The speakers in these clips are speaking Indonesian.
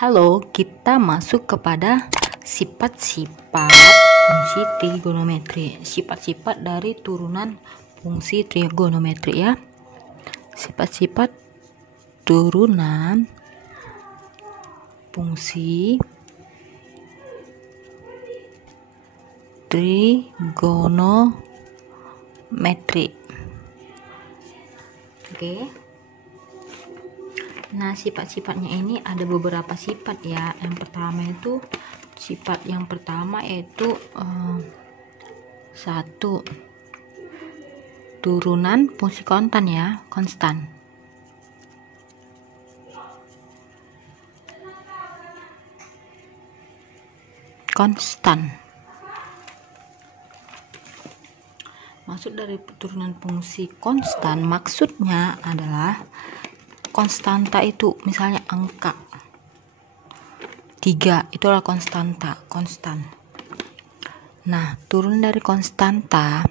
Halo, kita masuk kepada sifat-sifat fungsi trigonometri. Sifat-sifat dari turunan fungsi trigonometri ya. Sifat-sifat turunan fungsi trigonometri. Oke. Nah, sifat-sifatnya ini ada beberapa sifat ya. Yang pertama itu sifat yang pertama yaitu satu, turunan fungsi konstan ya, konstan. Maksud dari turunan fungsi konstan maksudnya adalah konstanta itu, misalnya angka 3 itu adalah konstan. Nah, turun dari konstanta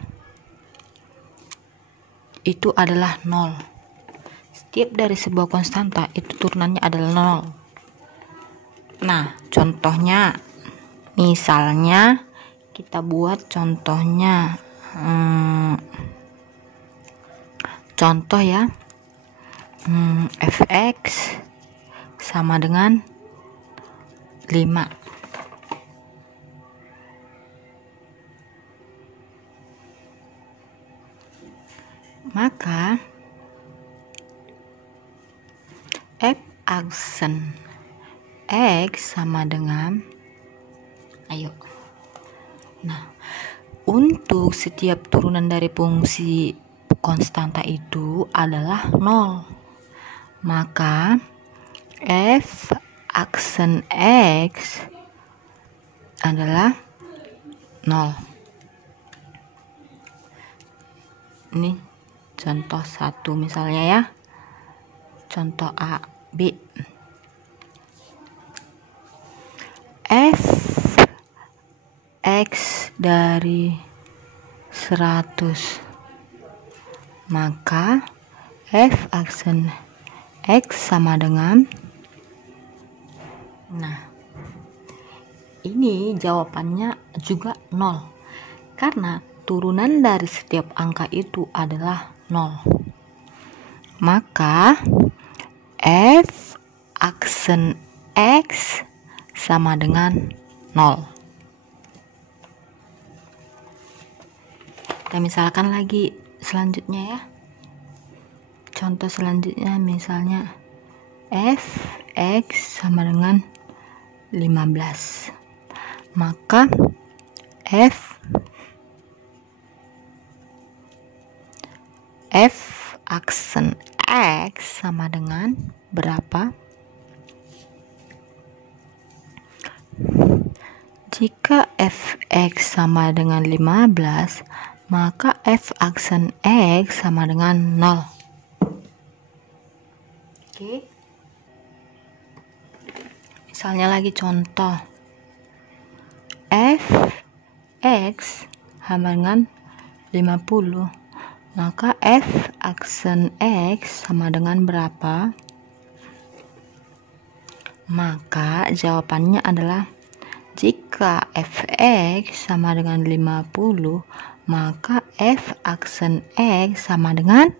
itu adalah 0. Setiap dari sebuah konstanta itu turunannya adalah 0. Nah, contohnya misalnya kita buat contohnya contoh ya, fx sama dengan 5. Maka f aksen x sama dengan, nah, untuk setiap turunan dari fungsi konstanta itu adalah 0. Maka f aksen x adalah 0. Ini contoh 1 misalnya ya. Contoh A, B. F x dari 100. Maka f aksen x sama dengan, nah, ini jawabannya juga 0 karena turunan dari setiap angka itu adalah 0. Maka f aksen x sama dengan 0. Kita misalkan lagi selanjutnya ya. Contoh selanjutnya misalnya f x sama dengan 15. Maka f aksen x sama dengan berapa? Jika fx sama dengan 15, maka f aksen x sama dengan 0. Oke. Misalnya lagi contoh f x sama dengan 50. Maka f aksen x sama dengan berapa? Maka jawabannya adalah jika fx sama dengan 50, maka f aksen x sama dengan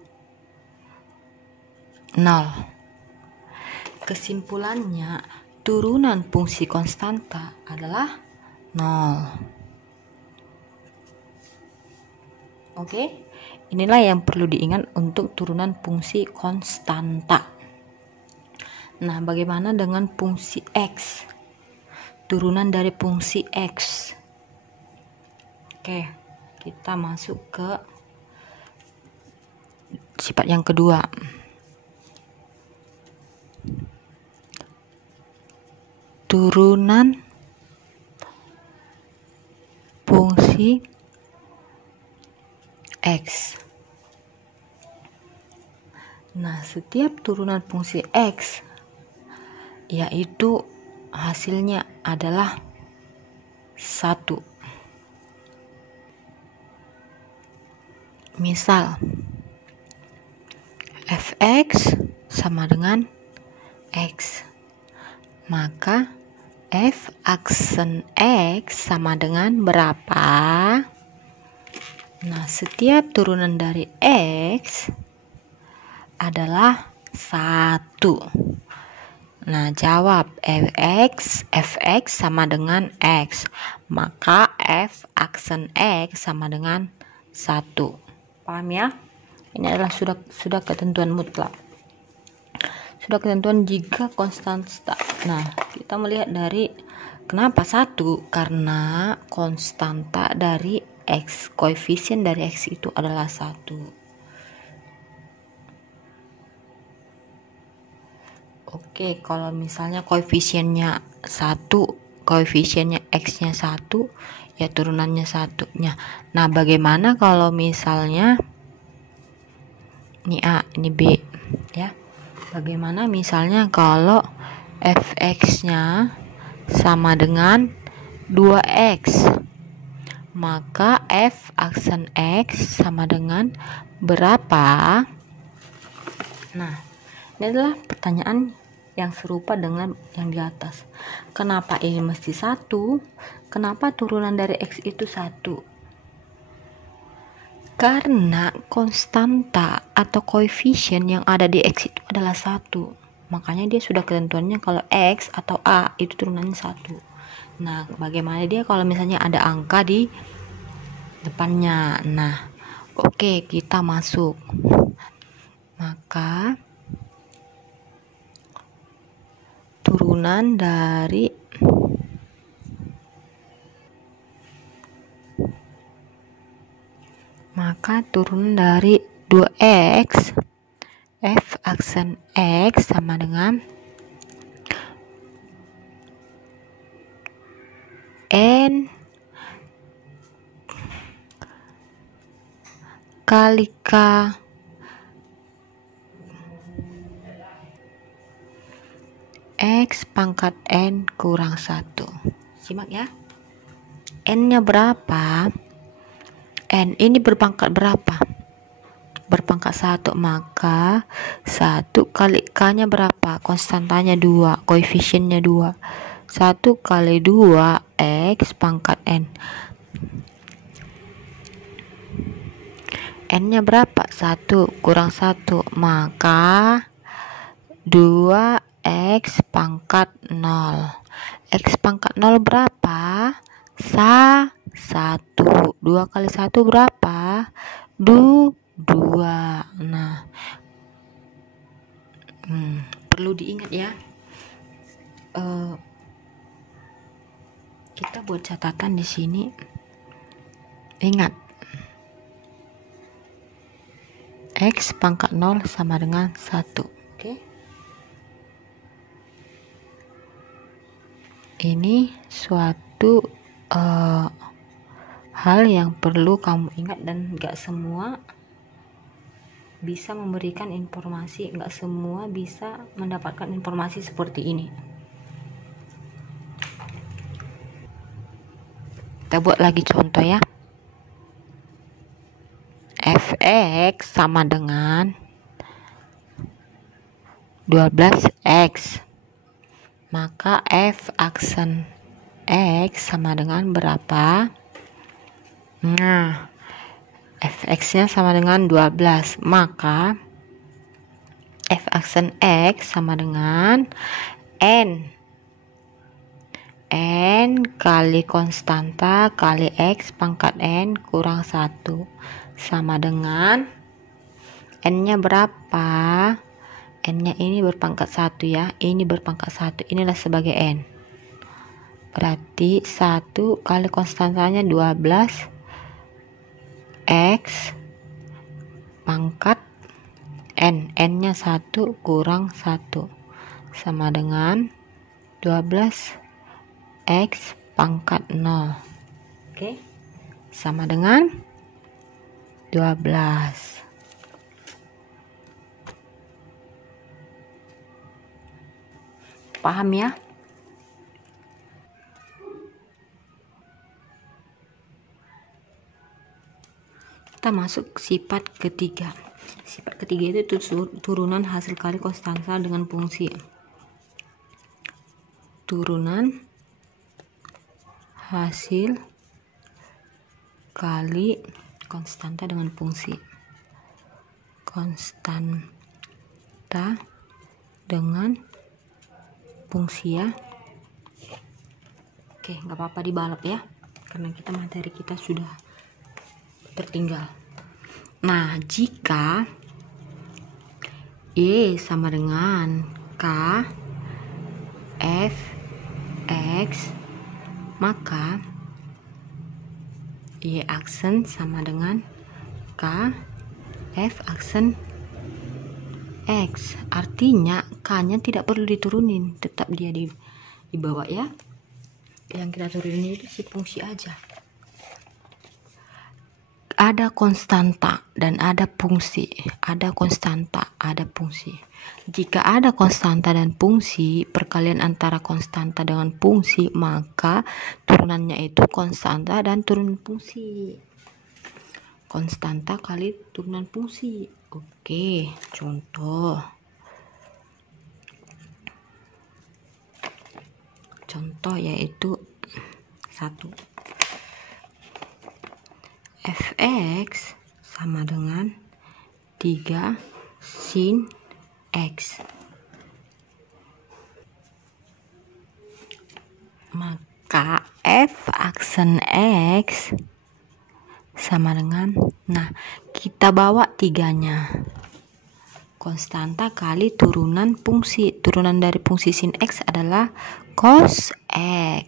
0. Kesimpulannya, turunan fungsi konstanta adalah 0. Oke, inilah yang perlu diingat untuk turunan fungsi konstanta. Nah, bagaimana dengan fungsi x? Turunan dari fungsi x. Oke, kita masuk ke sifat yang kedua. Turunan fungsi x. Nah, setiap turunan fungsi x yaitu hasilnya adalah 1. Misal fx sama dengan x. Maka f aksen x sama dengan berapa? Nah, setiap turunan dari x adalah 1. Nah, jawab fx sama dengan x. Maka f aksen x sama dengan 1. Paham ya? Ini adalah sudah ketentuan mutlak. Sudah ketentuan jika konstanta. Nah, kita melihat dari kenapa 1? Karena konstanta dari x, koefisien dari x itu adalah 1. Oke, kalau misalnya koefisiennya 1, koefisiennya x-nya 1, ya turunannya 1-nya. Nah, bagaimana kalau misalnya ini A, ini B, ya? Bagaimana misalnya kalau fx-nya sama dengan 2x? Maka f aksen x sama dengan berapa? Nah, ini adalah pertanyaan yang serupa dengan yang di atas. Kenapa ini mesti 1? Kenapa turunan dari x itu 1? Karena konstanta atau koefisien yang ada di x itu adalah 1. Makanya dia sudah ketentuannya kalau x atau a itu turunannya 1. Nah, bagaimana dia kalau misalnya ada angka di depannya? Nah, oke, kita masuk. Maka turunan dari maka turunan dari 2x f aksen x sama dengan n kali k x pangkat n kurang 1. Simak ya. N-nya berapa? N ini berpangkat berapa? Berpangkat 1, maka 1 kali k-nya berapa? Konstantanya 2, koefisiennya 2. 1 kali 2 x pangkat n. N-nya berapa? 1 kurang 1, maka 2x pangkat 0. X pangkat 0 berapa? 1. 2 kali 1 berapa? 2. Nah, perlu diingat ya. Kita buat catatan di sini. Ingat, x pangkat 0 sama dengan 1. Oke. Ini suatu hal yang perlu kamu ingat, dan gak semua bisa memberikan informasi, gak semua bisa mendapatkan informasi seperti ini. Kita buat lagi contoh ya. Fx sama dengan 12x. Maka f aksen x sama dengan berapa? Nah, fx-nya sama dengan 12. Maka f aksen x sama dengan n. N kali konstanta kali x pangkat n kurang 1 sama dengan n-nya berapa? N-nya ini berpangkat 1 ya, ini berpangkat 1, inilah sebagai n. Berarti 1 kali konstantanya 12 x pangkat n. N-nya 1 kurang 1 sama dengan 12 x pangkat 0. Oke, sama dengan 12. Paham ya? Kita masuk sifat ketiga. Sifat ketiga itu turunan hasil kali konstanta dengan fungsi. turunan hasil kali konstanta dengan fungsi. Konstanta dengan fungsi ya. Oke, nggak apa-apa dibalap ya, karena materi kita sudah tertinggal. Nah, jika Y sama dengan K F X, maka Y aksen sama dengan K F aksen X. Artinya K-nya tidak perlu diturunin, tetap dia di bawah ya. Yang kita turunin itu si fungsi aja. Ada konstanta dan ada fungsi. Ada konstanta, ada fungsi. Jika ada konstanta dan fungsi, perkalian antara konstanta dengan fungsi, maka turunannya itu konstanta dan turunan fungsi. Konstanta kali turunan fungsi. Oke, contoh. Contoh yaitu 1. Fx sama dengan 3 sin X. Maka F aksen X sama dengan, nah kita bawa 3-nya. Konstanta kali turunan fungsi. Turunan dari fungsi sin X adalah cos X.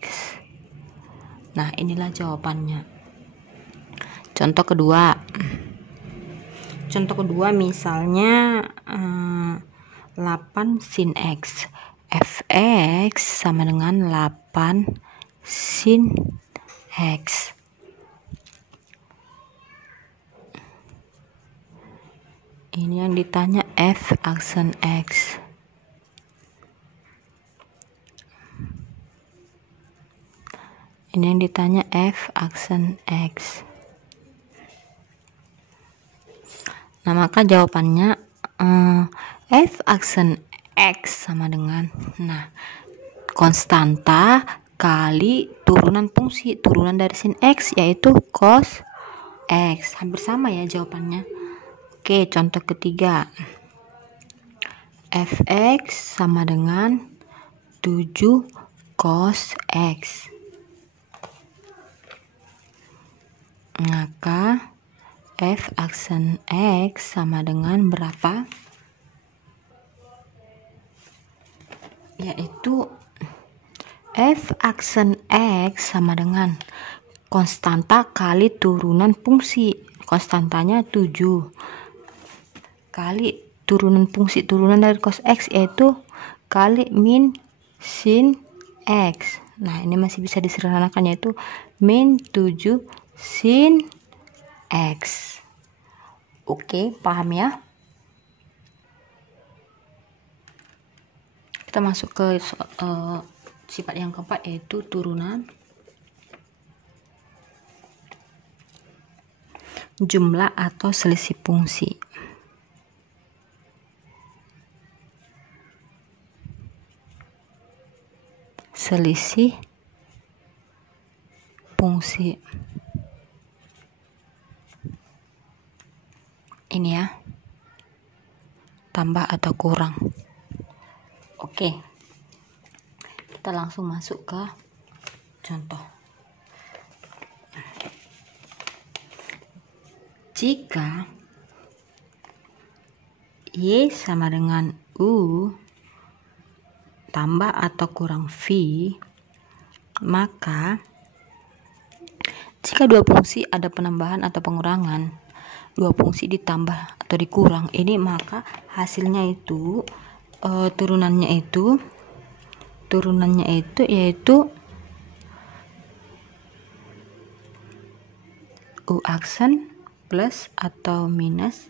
Nah, inilah jawabannya. Contoh kedua. Contoh kedua misalnya 8 sin X. Fx sama dengan 8 sin X. Ini yang ditanya F aksen X. Ini yang ditanya F aksen X. Nah, maka jawabannya F aksen X sama dengan, nah, konstanta kali turunan fungsi. Turunan dari sin X yaitu cos X. Hampir sama ya jawabannya. Oke, contoh ketiga. Fx sama dengan 7 cos X. Maka F aksen X sama dengan berapa? Yaitu F aksen X sama dengan konstanta kali turunan fungsi. Konstantanya 7 kali turunan fungsi, turunan dari cos X yaitu kali min sin X. Nah, ini masih bisa disederhanakan yaitu min 7 sin X. Oke, paham ya? Kita masuk ke sifat yang keempat yaitu turunan jumlah atau selisih fungsi. Selisih fungsi. Ini ya, tambah atau kurang. Oke, kita langsung masuk ke contoh. Jika Y sama dengan U tambah atau kurang V, maka jika dua fungsi ada penambahan atau pengurangan, dua fungsi ditambah atau dikurang, ini maka hasilnya itu turunannya itu yaitu U aksen plus atau minus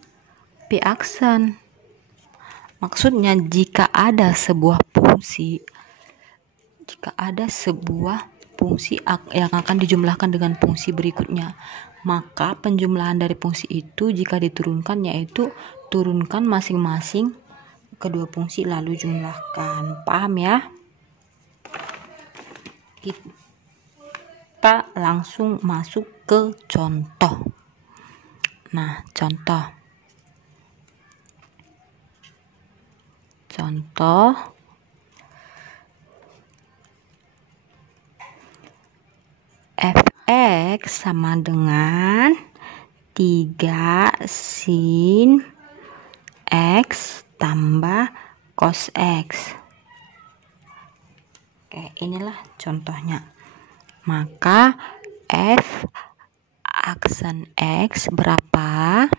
P aksen. Maksudnya jika ada sebuah fungsi yang akan dijumlahkan dengan fungsi berikutnya, maka penjumlahan dari fungsi itu jika diturunkan yaitu turunkan masing-masing kedua fungsi lalu jumlahkan. Paham ya? kita langsung masuk ke contoh. Nah, contoh fx sama dengan 3 sin x tambah cos x. Oke, inilah contohnya. Maka f aksen x berapa?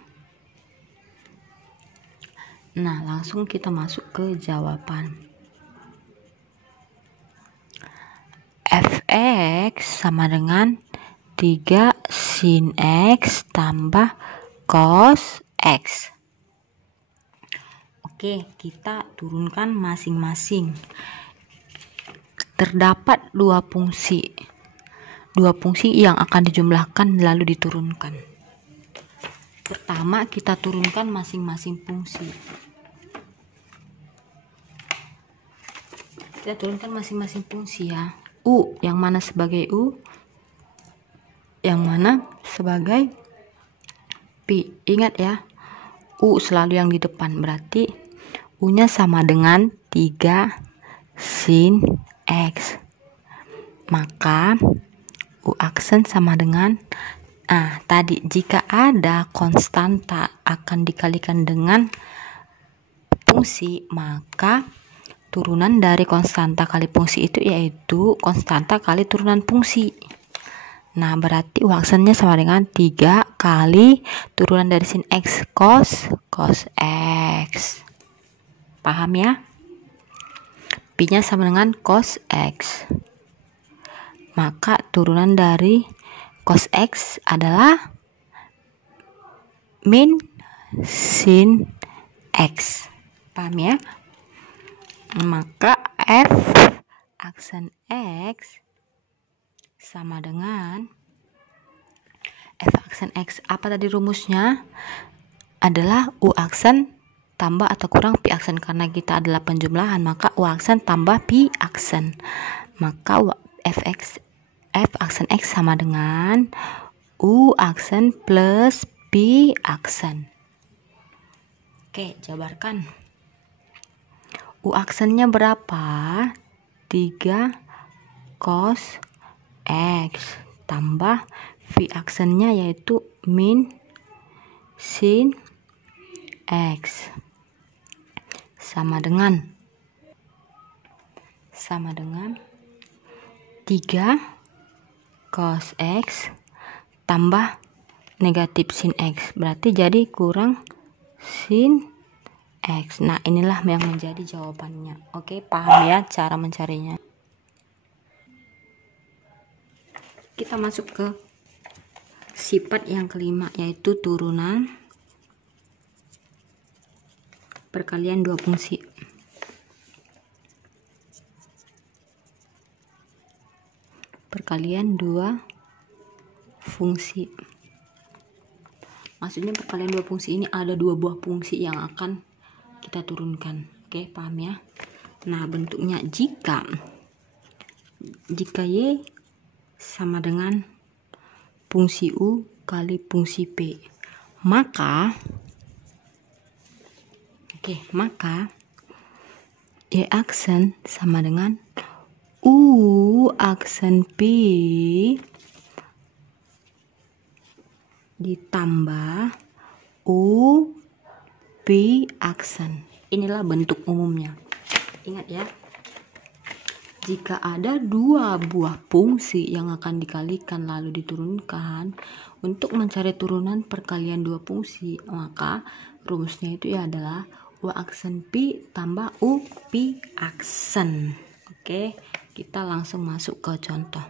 Nah, langsung kita masuk ke jawaban. Fx sama dengan 3 sin x tambah cos x. Oke, kita turunkan masing-masing. Terdapat dua fungsi yang akan dijumlahkan lalu diturunkan. Pertama, kita turunkan masing-masing fungsi. Kita turunkan masing-masing fungsi ya. U yang mana sebagai U, yang mana sebagai Pi. Ingat ya, U selalu yang di depan, berarti U-nya sama dengan 3 sin X. Maka U aksen sama dengan tadi jika ada konstanta akan dikalikan dengan fungsi, maka turunan dari konstanta kali fungsi itu yaitu konstanta kali turunan fungsi. Nah, berarti U aksennya sama dengan 3 kali turunan dari sin X cos X. Paham ya? Pi-nya sama dengan cos X. Maka turunan dari cos X adalah min sin X. Paham ya? Maka F aksen X sama dengan F aksen X. Apa tadi rumusnya? Adalah U aksen tambah atau kurang Pi aksen. Karena kita adalah penjumlahan, maka U aksen tambah Pi aksen. Maka F aksen X sama dengan U aksen plus Pi aksen. Oke, jabarkan. U aksennya berapa? 3 cos X tambah Pi aksennya yaitu min sin X sama dengan 3 cos X tambah negatif sin X, berarti jadi kurang sin X. Nah, inilah yang menjadi jawabannya. Oke, paham ya cara mencarinya? Kita masuk ke sifat yang kelima, yaitu turunan perkalian dua fungsi. Perkalian dua fungsi. Maksudnya perkalian dua fungsi ini ada dua buah fungsi yang akan kita turunkan. Oke, paham ya? Nah, bentuknya jika Y sama dengan fungsi U kali fungsi P, maka Y aksen sama dengan U aksen P ditambah U P aksen. Inilah bentuk umumnya. Ingat ya, jika ada dua buah fungsi yang akan dikalikan lalu diturunkan, untuk mencari turunan perkalian dua fungsi, maka rumusnya itu adalah U aksen Pi tambah U Pi aksen. Oke, kita langsung masuk ke contoh.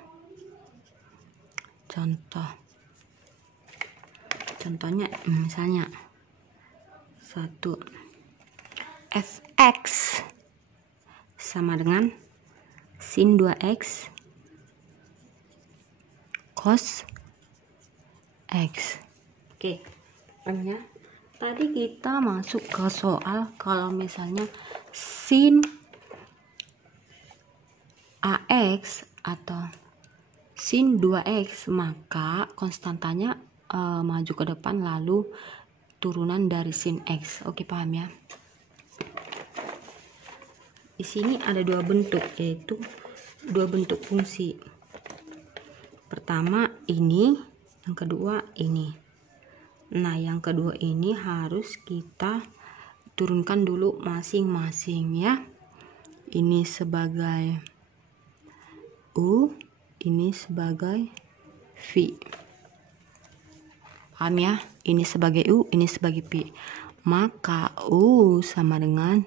Contohnya misalnya 1, fx sama dengan sin 2x cos x. Oke, ya. Tadi kita masuk ke soal kalau misalnya sin AX atau sin 2x, maka konstantanya maju ke depan lalu turunan dari sin x. Oke, paham ya? Di sini ada dua bentuk, yaitu dua bentuk fungsi. Pertama ini, yang kedua ini. Nah, yang kedua ini harus kita turunkan dulu masing-masing ya. Ini sebagai U, ini sebagai V. Paham ya? Ini sebagai U, ini sebagai V. Maka U sama dengan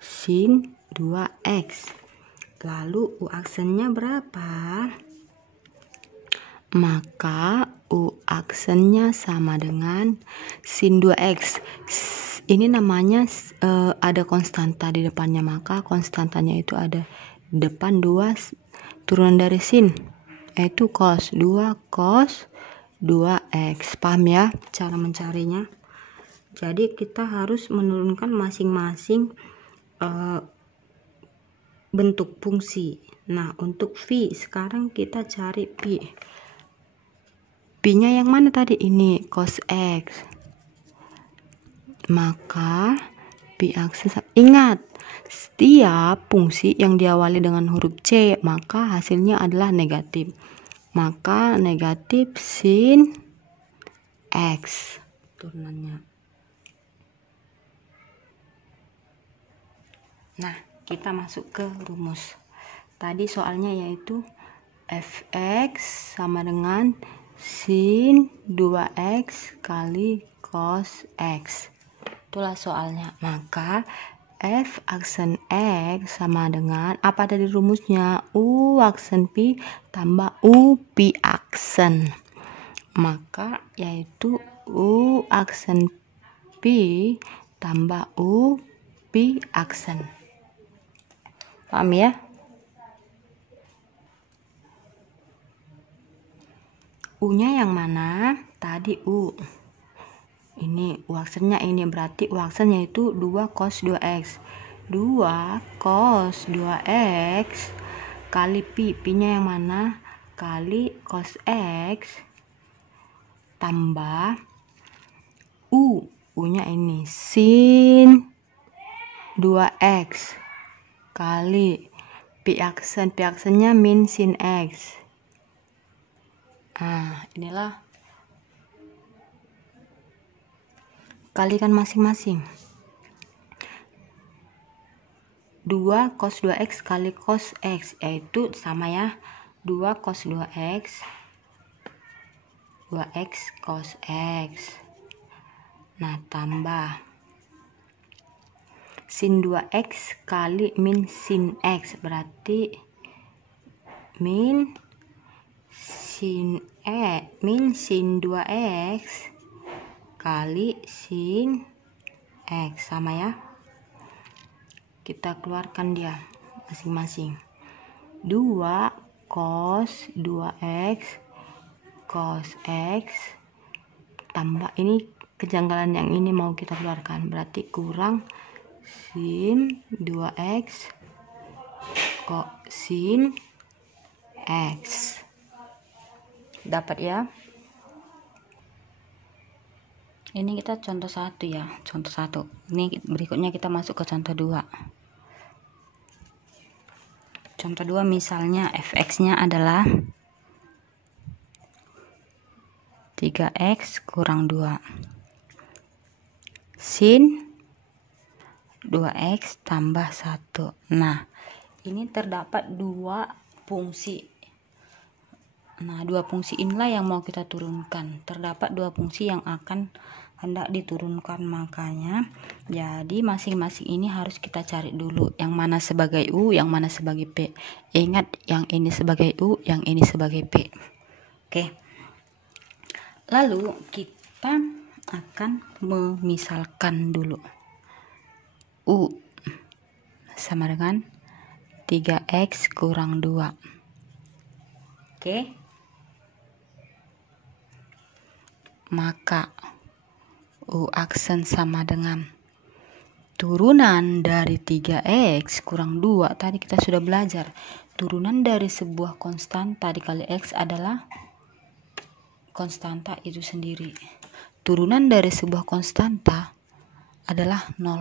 sin 2x. Lalu U aksennya berapa? Maka U aksennya sama dengan sin 2x. Ini namanya ada konstanta di depannya, maka konstantanya itu ada depan 2 turunan dari sin, yaitu cos 2 cos 2x. Paham ya cara mencarinya? Jadi kita harus menurunkan masing-masing bentuk fungsi. Nah, untuk V sekarang kita cari P. P-nya yang mana tadi? Ini cos x. Maka P aksen, ingat setiap fungsi yang diawali dengan huruf C maka hasilnya adalah negatif. Maka negatif sin x turunannya. Nah, kita masuk ke rumus. Tadi soalnya yaitu fx sama dengan sin 2x kali cos x. Itulah soalnya. Maka f aksen x sama dengan apa tadi rumusnya? U aksen P tambah U P aksen. Maka yaitu U aksen P tambah U P aksen. Paham ya? U-nya yang mana? Tadi U. Ini U aksennya ini, berarti U aksennya itu 2 cos 2x. 2 cos 2x kali Pi. Pi-nya yang mana? Kali cos x tambah U. U-nya ini sin 2x kali Pi aksen. Pi aksennya min sin x. Nah, inilah kalikan masing-masing. 2 cos 2x kali cos x, yaitu sama ya, 2 cos 2x 2x cos x. Nah, tambah sin 2x kali min sin x, berarti min sin 2x kali sin x, sama ya. Kita keluarkan dia masing-masing. 2 cos 2x cos x tambah ini kejanggalan yang ini mau kita keluarkan, berarti kurang sin 2x kok sin x. Dapat ya? Ini kita contoh 1 ya, contoh 1. Ini berikutnya kita masuk ke contoh 2. Contoh 2 misalnya fx-nya adalah 3x kurang 2 sin 2x tambah 1. Nah, ini terdapat dua fungsi. Nah, dua fungsi inilah yang mau kita turunkan. Terdapat dua fungsi yang akan hendak diturunkan, makanya jadi masing-masing ini harus kita cari dulu yang mana sebagai U, yang mana sebagai P. Ingat, yang ini sebagai U, yang ini sebagai P. Oke. Lalu kita akan memisalkan dulu. U sama dengan 3x kurang 2. Oke. Maka U aksen sama dengan turunan dari 3x kurang 2. Tadi kita sudah belajar. turunan dari sebuah konstanta dikali X adalah konstanta itu sendiri. Turunan dari sebuah konstanta adalah 0.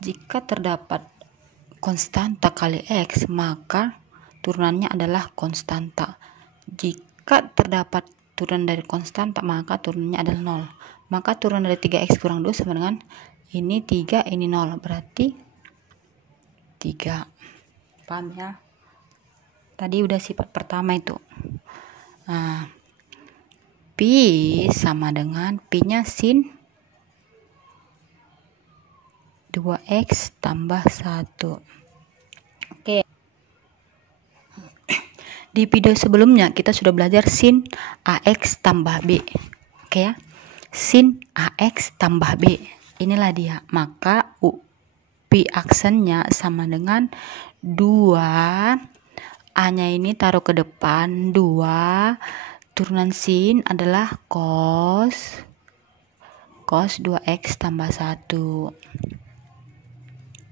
Jika terdapat konstanta kali X, maka turunannya adalah konstanta. Jika terdapat turunan dari konstanta, maka turunannya adalah 0. Maka turunan dari 3X kurang 2 sama dengan ini 3, ini 0. Berarti 3. Paham ya? Tadi udah sifat pertama itu. Nah, pi sama dengan pi-nya sin 2x tambah 1. Oke. Di video sebelumnya kita sudah belajar sin AX tambah B. Oke ya. Sin AX tambah B. Inilah dia. Maka pi aksennya sama dengan 2. A-nya ini taruh ke depan 2. Turunan sin adalah cos 2x tambah 1.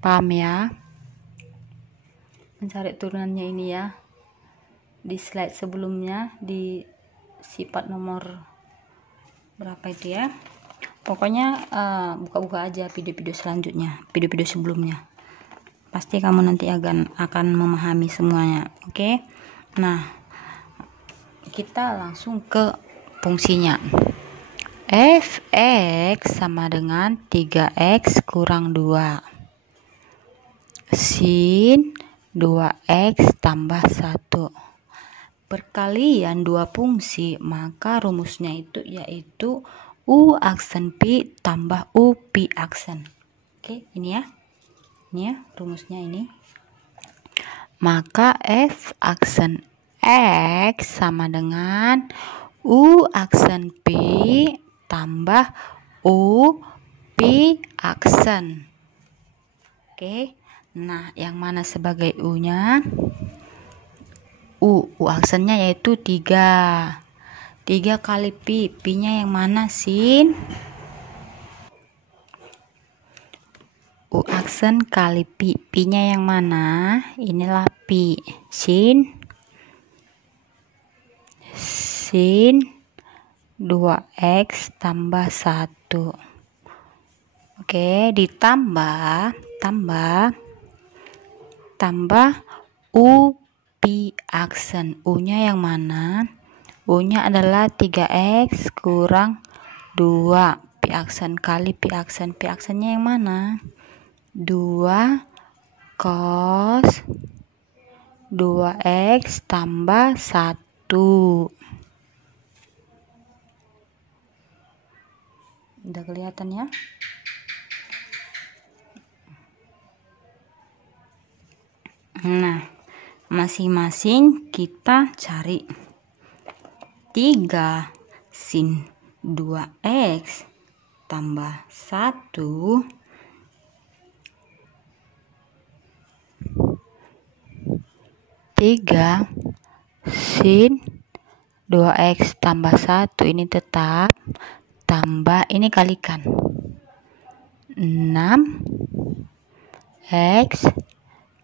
Paham ya? Mencari turunannya ini ya. Di slide sebelumnya, di sifat nomor berapa itu ya. Pokoknya buka-buka aja video-video selanjutnya, video-video sebelumnya. Pasti kamu nanti akan memahami semuanya. Oke? Nah, kita langsung ke fungsinya. Fx sama dengan 3x kurang 2 sin 2x tambah 1. Perkalian dua fungsi, maka rumusnya itu yaitu u aksen pi tambah u pi aksen. Oke, ini ya. Ini ya rumusnya ini. Maka f aksen x sama dengan u aksen p tambah u pi aksen. Oke. Nah, yang mana sebagai u-nya? U aksennya yaitu 3. 3 kali pi. Pi-nya yang mana, sin? U aksen kali pi. Pi-nya yang mana? Inilah pi. Sin 2x tambah 1. Oke, ditambah u pi aksen. U-nya yang mana? U-nya adalah 3x kurang 2. Pi aksen kali pi aksen. Pi aksennya yang mana? 2 cos 2x tambah 1. Udah kelihatan ya? Nah, masing-masing kita cari. 3 sin 2x tambah 1 3 sin 2x tambah 1 ini tetap, tambah ini kalikan 6x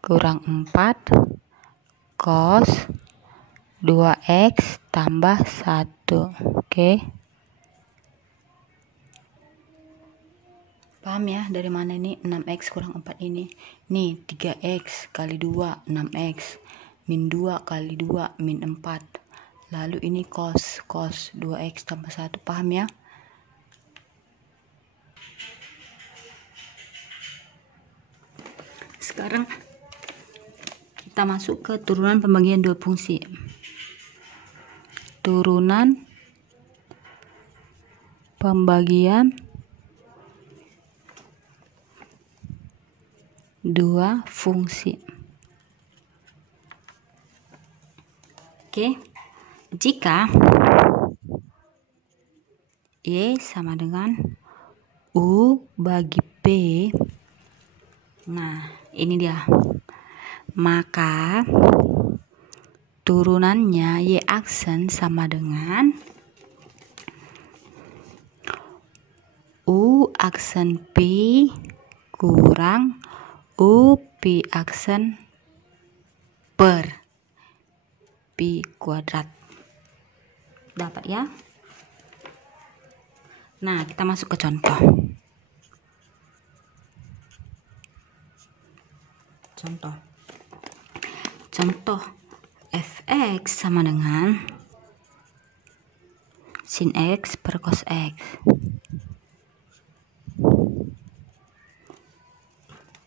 kurang 4 cos 2x tambah 1. Oke. Paham ya dari mana ini 6x kurang 4 ini? Nih 3x kali 2 6x min 2 kali 2 min 4. Lalu ini cos 2x tambah 1. Paham ya? Sekarang kita masuk ke turunan pembagian dua fungsi. Turunan pembagian dua fungsi. Oke. Jika Y sama dengan U bagi P, nah ini dia, maka turunannya Y aksen sama dengan U aksen P kurang U P aksen per pi kuadrat. Dapat ya? Nah, kita masuk ke contoh. Contoh fx sama dengan sin x per cos x.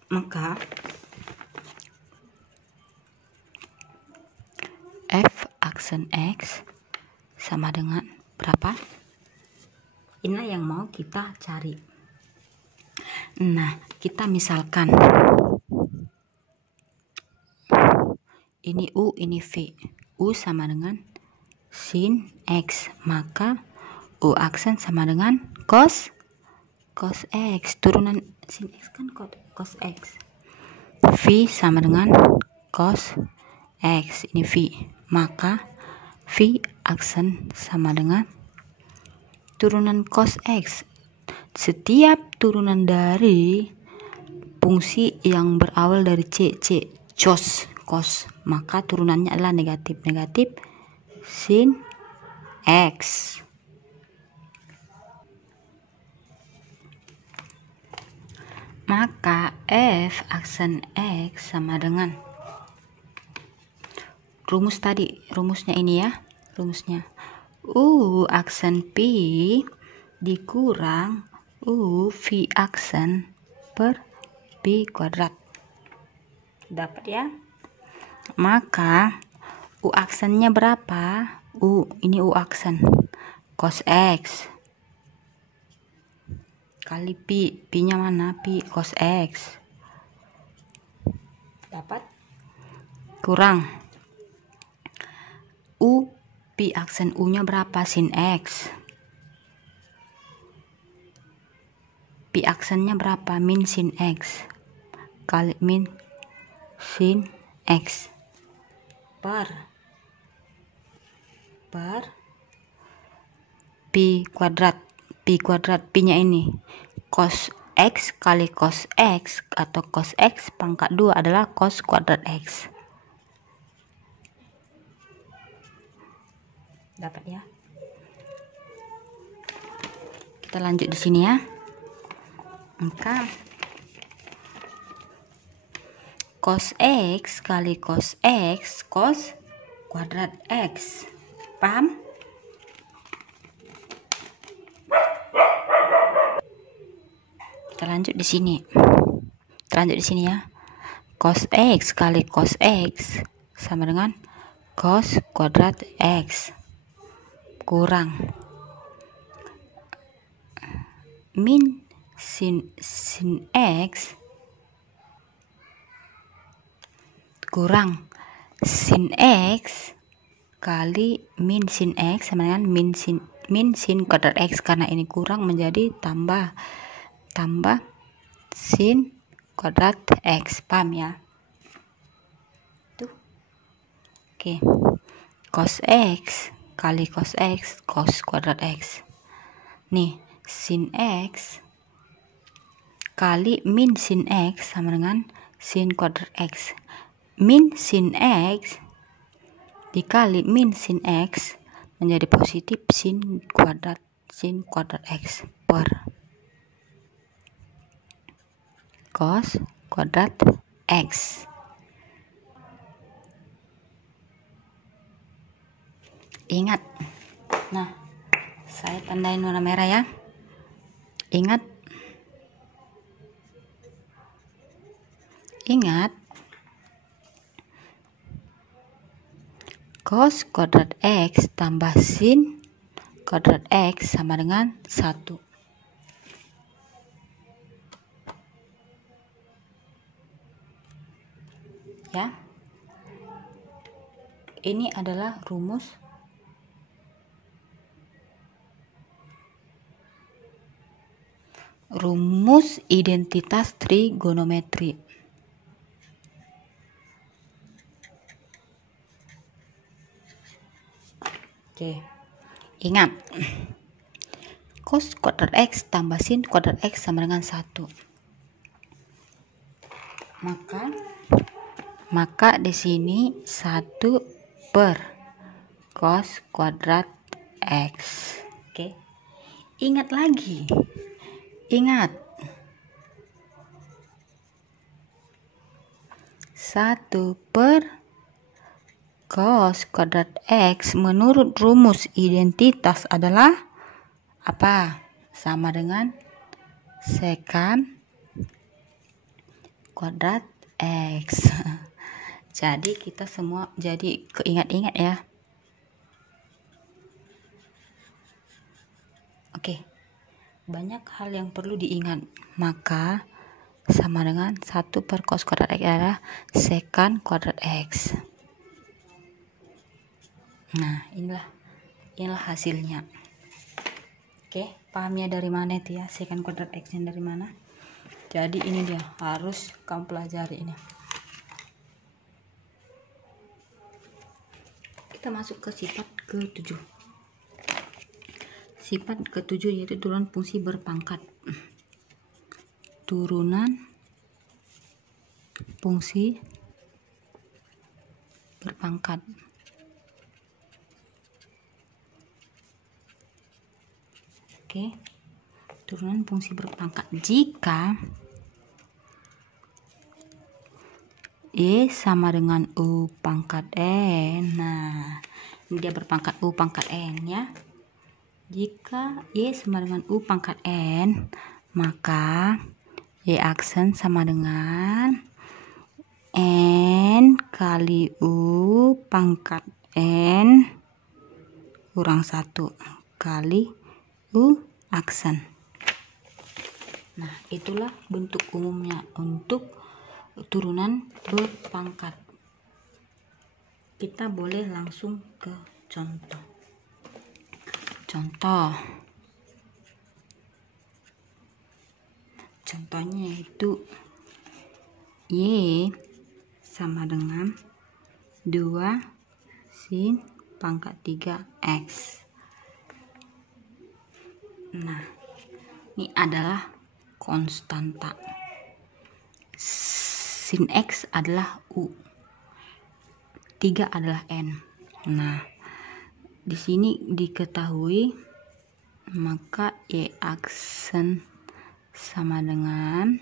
Maka f aksen x sama dengan berapa? Inilah yang mau kita cari. Nah, kita misalkan ini U, ini V. U sama dengan sin X, maka U aksen sama dengan cos X. Turunan sin X kan cos X. V sama dengan cos X, ini V. Maka V aksen sama dengan turunan cos X. Setiap turunan dari fungsi yang berawal dari C, cos, maka turunannya adalah negatif sin X. Maka f aksen X sama dengan rumus tadi, rumusnya ini ya, rumusnya U aksen P dikurang U V aksen per pi kuadrat. Dapat ya? Maka U aksennya berapa? Ini U aksen cos X kali pi nya mana? Pi cos X. Dapat? Kurang U pi aksen U nya berapa? Sin X. Pi aksennya berapa? Min sin X kali min sin X per pi kuadrat. Pi nya ini cos X kali cos X atau cos X pangkat 2 adalah cos kuadrat X. Dapat ya? Kita lanjut di sini ya. Maka cos X kali cos X cos kuadrat X. Paham? Kita lanjut di sini. Ya. Cos X kali cos X sama dengan cos kuadrat X kurang min sin X kurang sin X kali min sin X sama dengan min sin kuadrat X, karena ini kurang menjadi tambah sin kuadrat X. Paham ya? Tuh. Oke. Cos X kali cos X cos kuadrat X. Nih, sin X kali min sin X sama dengan sin kuadrat X. Min sin X dikali min sin X menjadi positif sin kuadrat X per cos kuadrat X. Ingat. Nah, saya tandain warna merah ya. Ingat cos kuadrat X tambah sin kuadrat X sama dengan 1. Ya. Ini adalah rumus identitas trigonometri. Oke. Ingat. Cos kuadrat X tambah sin kuadrat X sama dengan 1. Maka di sini 1 per cos kuadrat X. Oke. Ingat lagi. Ingat. 1 per cos kuadrat X menurut rumus identitas adalah apa? Sama dengan sekant kuadrat X. Jadi kita semua jadi keingat-ingat ya. Oke. Banyak hal yang perlu diingat. Maka sama dengan 1 per cos kuadrat X adalah sekant kuadrat X. Nah, inilah hasilnya. Oke, paham ya dari mana itu ya, sekant kuadrat X yang dari mana? Jadi ini dia, harus kamu pelajari ini. Kita masuk ke sifat ke-7. Sifat ke-7 yaitu turunan fungsi berpangkat. Turunan fungsi berpangkat. Oke. Turunan fungsi berpangkat. Jika Y sama dengan U pangkat N. Nah, ini dia berpangkat U pangkat N ya. Jika Y sama dengan U pangkat N, maka Y aksen sama dengan N kali U pangkat N kurang 1 kali U aksen. Nah, itulah bentuk umumnya untuk turunan berpangkat. Kita boleh langsung ke contoh. Contohnya yaitu Y sama dengan 2 sin pangkat 3X. Nah, ini adalah konstanta. Sin X adalah U. 3 adalah N. Nah, di sini diketahui maka Y aksen sama dengan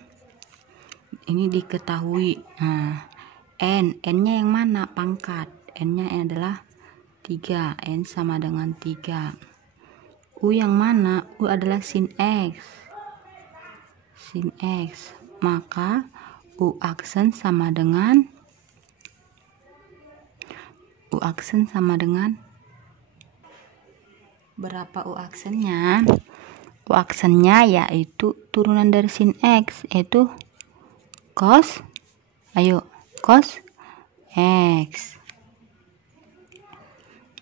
ini diketahui. Nah, N-nya yang mana? Pangkat. N-nya adalah 3. N sama dengan 3. U yang mana? U adalah sin X. Sin X. Maka U aksen sama dengan berapa U aksennya? U aksennya yaitu turunan dari sin X, yaitu cos X.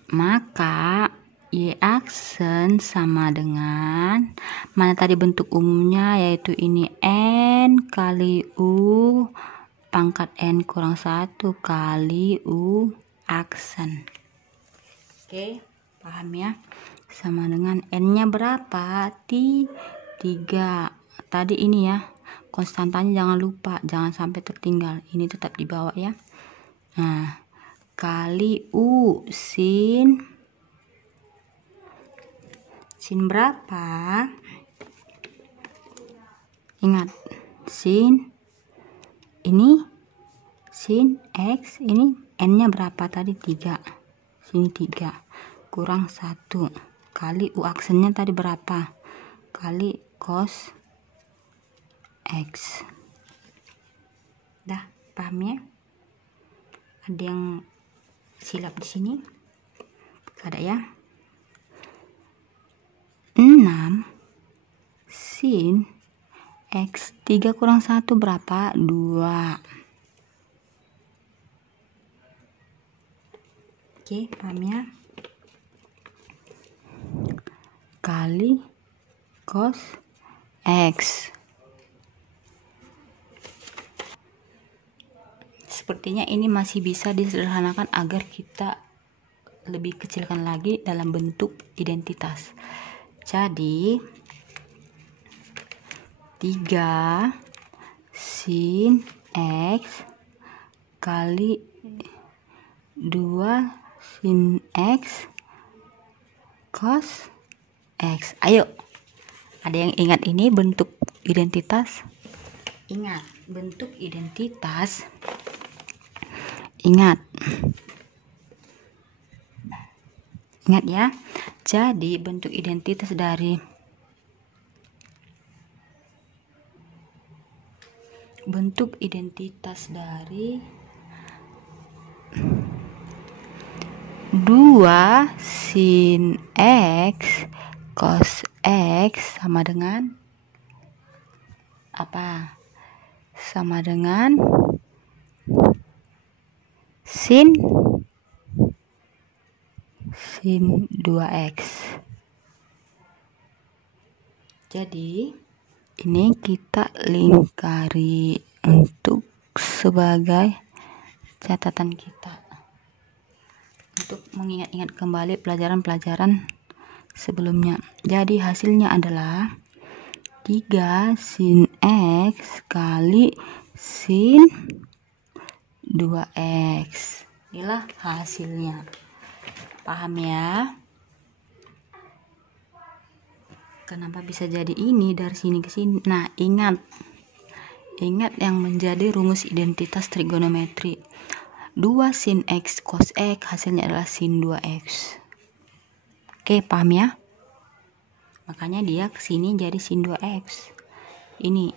Maka Y aksen sama dengan mana tadi bentuk umumnya, yaitu ini N kali U pangkat N kurang 1 kali U aksen. Oke, paham ya? Sama dengan N-nya berapa? 3. Tadi ini ya, konstantanya jangan lupa, jangan sampai tertinggal. Ini tetap di bawah ya. Nah, kali U sin berapa? Ingat, sin ini sin X, ini N-nya berapa tadi? 3. Sini 3 kurang 1 kali U aksennya tadi berapa? Kali cos X. Dah, paham ya? Ada yang silap di sini? Ada ya? 6 sin X 3 kurang 1 berapa? 2. Oke, paham ya? Kali cos X. Sepertinya ini masih bisa disederhanakan agar kita lebih kecilkan lagi dalam bentuk identitas. Jadi 3 sin X kali 2 sin X cos X. Ayo, ada yang ingat ini bentuk identitas? Ingat, bentuk identitas. Ingat ya. Jadi bentuk identitas dari dua sin X cos X sama dengan apa? Sama dengan sin 2X. Jadi ini kita lingkari untuk sebagai catatan kita untuk mengingat-ingat kembali pelajaran-pelajaran sebelumnya. Jadi hasilnya adalah 3 sin X kali sin 2X. Inilah hasilnya. Paham ya? Kenapa bisa jadi ini dari sini ke sini? Nah, ingat yang menjadi rumus identitas trigonometri. 2 sin X cos X hasilnya adalah sin 2X. Oke, paham ya? Makanya dia kesini jadi sin 2X. Ini